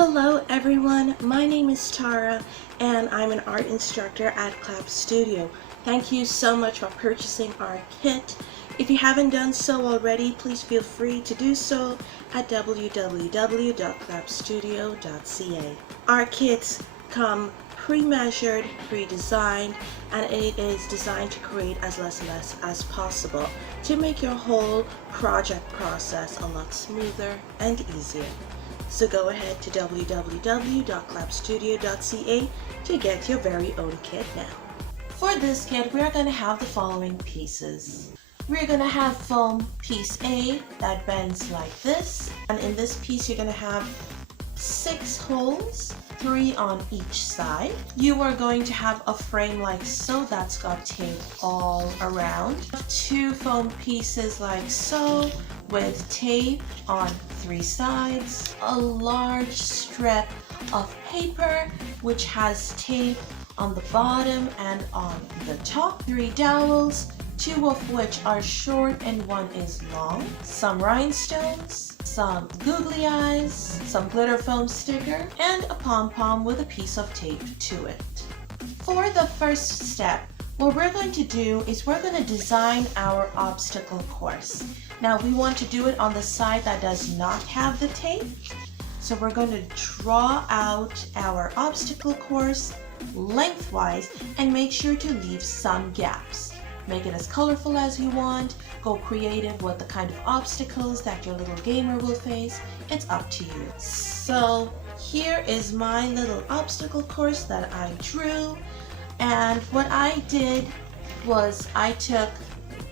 Hello everyone, my name is Tara and I'm an art instructor at Clap Studio. Thank you so much for purchasing our kit. If you haven't done so already, please feel free to do so at www.clapstudio.ca. Our kits come pre-measured, pre-designed, and it is designed to create as less as possible to make your whole project process a lot smoother and easier. So go ahead to www.clapstudio.ca to get your very own kit now. For this kit, we're going to have the following pieces. We're going to have foam piece A that bends like this. And in this piece, you're going to have 6 holes, 3 on each side. You are going to have a frame like so that's got tape all around. 2 foam pieces like so with tape on 3 sides. A large strip of paper which has tape on the bottom and on the top. 3 dowels, 2 of which are short and 1 is long. Some rhinestones, some googly eyes, some glitter foam sticker, and a pom-pom with a piece of tape to it. For the first step, what we're going to do is we're going to design our obstacle course. Now we want to do it on the side that does not have the tape. So we're going to draw out our obstacle course lengthwise and make sure to leave some gaps. Make it as colorful as you want. Go creative with the kind of obstacles that your little gamer will face. It's up to you. So here is my little obstacle course that I drew. And what I did was I took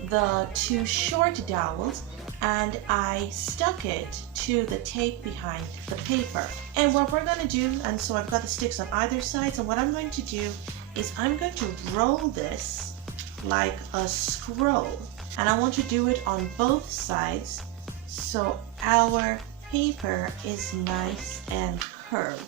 the 2 short dowels and I stuck it to the tape behind the paper. And what we're going to do, and so I've got the sticks on either side, and what I'm going to do is I'm going to roll this like a scroll, and I want to do it on both sides so our paper is nice and curved.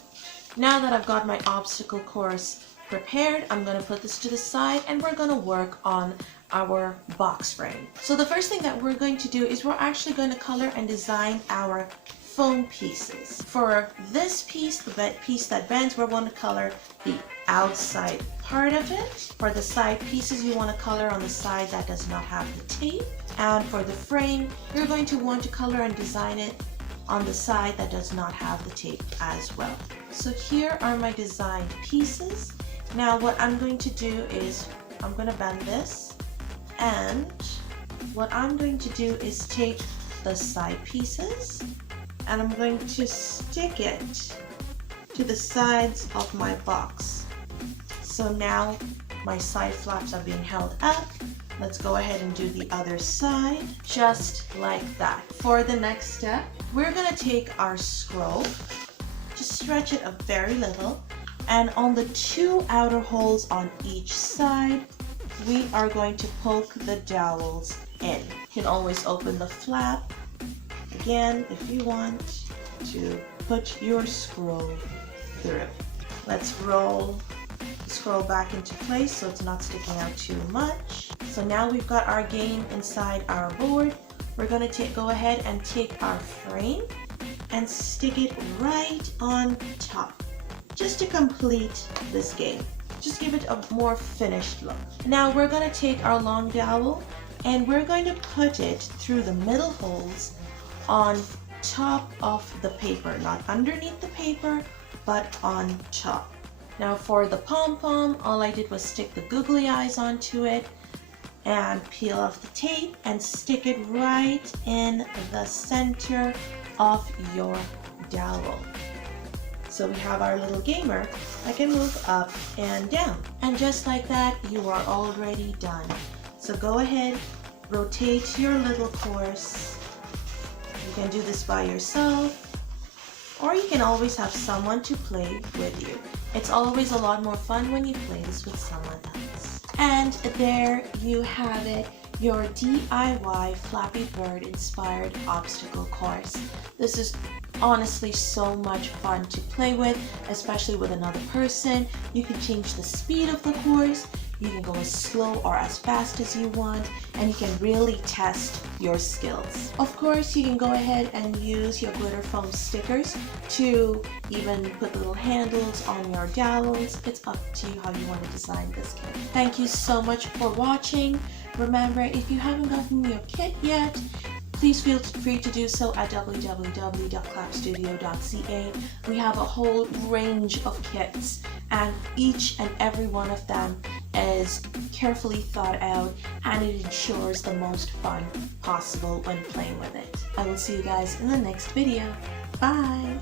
Now that I've got my obstacle course prepared, I'm going to put this to the side and we're going to work on our box frame. So the first thing that we're going to do is we're actually going to color and design our foam pieces. For this piece, the piece that bends, we're going to color the outside part of it. For the side pieces, you want to color on the side that does not have the tape. And for the frame, you're going to want to color and design it on the side that does not have the tape as well. So here are my designed pieces. Now what I'm going to do is I'm going to bend this, and what I'm going to do is take the side pieces and I'm going to stick it to the sides of my box. So now my side flaps are being held up. Let's go ahead and do the other side, just like that. For the next step, we're going to take our scroll, just stretch it a very little, and on the 2 outer holes on each side, we are going to poke the dowels in. You can always open the flap again if you want to put your scroll through. Let's roll the scroll back into place so it's not sticking out too much. So now we've got our game inside our board. We're going to go ahead and take our frame and stick it right on top, just to complete this game. Just give it a more finished look. Now we're going to take our long dowel and we're going to put it through the middle holes on top of the paper, not underneath the paper, but on top. Now for the pom-pom, all I did was stick the googly eyes onto it and peel off the tape and stick it right in the center of your dowel. So we have our little gamer that can move up and down. And just like that, you are already done. So go ahead, rotate your little course. You can do this by yourself, or you can always have someone to play with you. It's always a lot more fun when you play this with someone else. And there you have it, your DIY Flappy Bird inspired obstacle course. This is honestly so much fun to play with, especially with another person. You can change the speed of the course, You can go as slow or as fast as you want, and you can really test your skills. Of course, you can go ahead and use your glitter foam stickers to even put little handles on your dowels. It's up to you how you want to design this kit. Thank you so much for watching. Remember, if you haven't gotten your kit yet, please feel free to do so at www.clapstudio.ca. We have a whole range of kits, and each and every one of them is carefully thought out, and it ensures the most fun possible when playing with it. I will see you guys in the next video. Bye!